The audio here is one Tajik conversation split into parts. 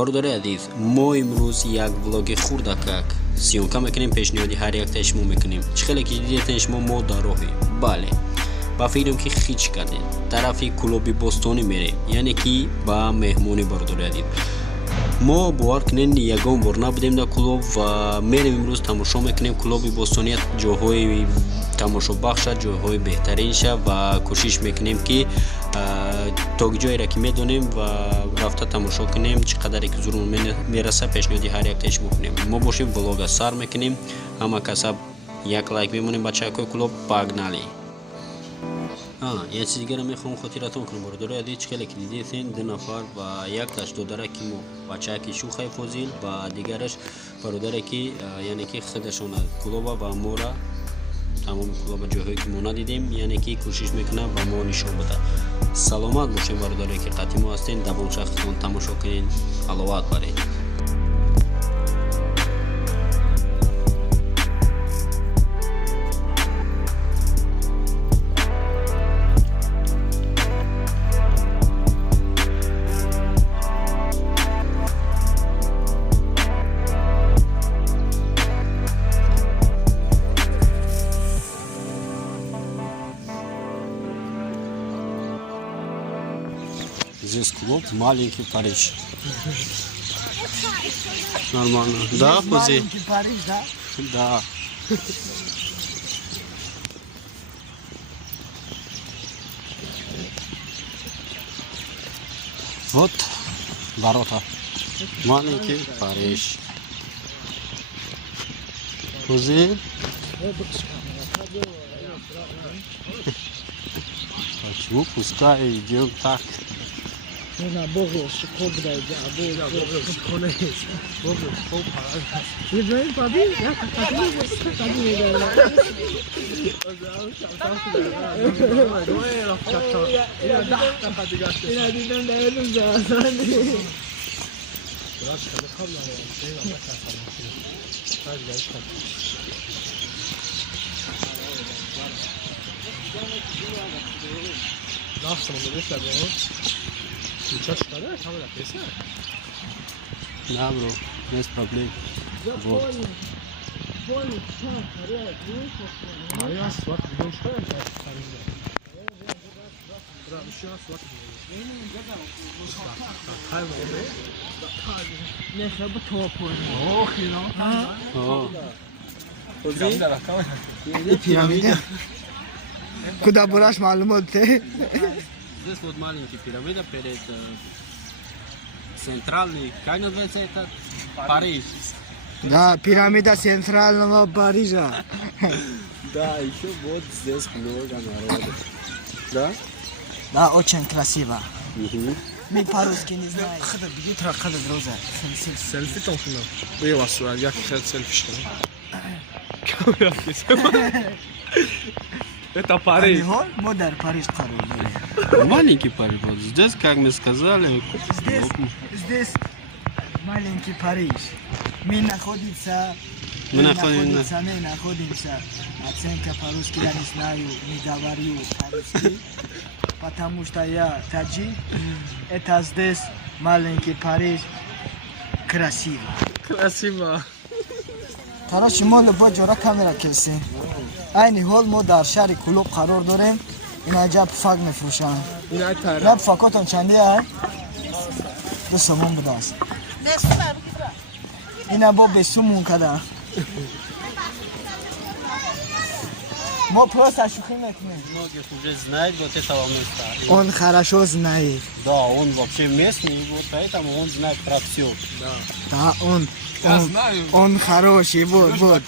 бародари азиз, мо имрӯз як влоги хурдакак сиёмка мекунем, пешниҳоди ҳар яктаи шумо мекунем. Чӣ хеле ки дидетен шумо мо дар роҳем. Бале. Ба фикрам ки хич кардем. Тарафи клуби Бостонӣ мерем, яъне ки ба меҳмони бародари азиз. Мо бовар кунед ягон бор набудем дар клуб ва мерем имрӯз тамошо мекунем клуби Бостонӣ ҷойҳои тамошобахша, ҷойҳои беҳтаринша ва кӯшиш мекунем ки то ҷойере ки медонем ва рафта тамошо кунем, чӣ қадаре ки зурмон мераса пешниҳоди ҳар яктаи шумо кунем. Мо бошем влога сар мекунем, ҳама каса як лайк бемонем ба чайкои клуб. Пагнали. Як чизи дигара мехоҳам хотиратон кунам бародари азиз, чӣ хеле ки дидетен ду нафар ва якташ додаре ки мо бачаки Шухай Фозил ва дигараш бародаре ки яъне ки худашон клуба ва мора тамоми клуба ҷойҳое ки мо надидем, яъне ки кӯшиш мекунам ба мо нишон бада. Саломат бошем бародаре ки қатъи мо ҳастен, давоншахтон тамошо кунед, ҳаловат баред. Здесь клуб маленький Париж. Нормально. Да, Фузи? Маленький Париж, да? Да. Вот ворота. Маленький Париж. Фузи? Почему? Пускай идем так. نه بغلش خوب دایده بغلش خونه بغلش خوب پرد یه جایی پابی یا کتابی کتابی میداره اینا دیدم داره تو زاسانی Сейчас что, да? Там написано? Да, bro, без проблем. Вот. А я сват, ну что я там? Да, еще сват. نه خب تو پول Ох, и ну. پیرامید کدا براش معلومات Здесь вот маленький пирамида перед центральный, как называется это? Париж. Да, пирамида центрального Парижа. Да, еще вот здесь много народу. Да? Да, очень красиво. Мы по-русски не знаем. خدا بگی ترقه دروزه سلفی تون کنم بیا واسه یک خیلی سلفیش کنم کامرا کسی это Париж. Мы در Париж قرار داریم. Маленький Париж. Вот здесь, как мы сказали, Здесь маленький Париж. Мы находимся. Оценка по-русски я не знаю, не говорю по-русски, потому что я таджик. Это здесь маленький Париж. Красиво. Красиво. Короче, мы любой жора камера кесим. айни ҳол мо дар шаҳри Кулуб қарор дорем. Ина ҷаб пуфак мефурӯшанд. На пуфакотон чанде ай? 2 сомон будааст. Ина бо 20 сомон када. Мо просто шухи мекунем. многих уже знают вот этого места. Он хорошо знает. Да, он вообще местный, вот поэтому он знает про все. Да, знаю. он хороший, вот.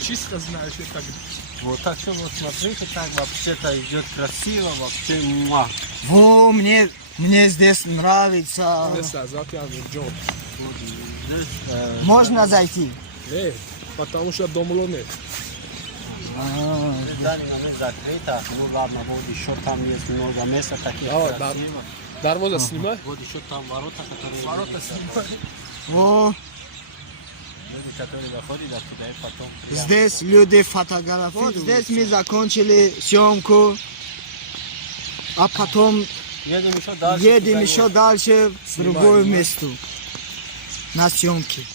Чисто знаешь, это Вот так что вот смотрите, так вообще-то идет красиво, вообще муа. Во, мне здесь нравится. место запьяный джоб. Можно зайти? Не, потому что домло нет. Здание оно закрыто, ну ладно, вот еще там есть много места таких Давай, красивых. Дарвоза снимай. Вот еще там ворота, которые... Ворота снимай. Во, Люди, которые заходят оттуда и потом... здесь люди фотографируют. Вот здесь мы закончили съемку, а потом Едем еще дальше в другое место на съемки.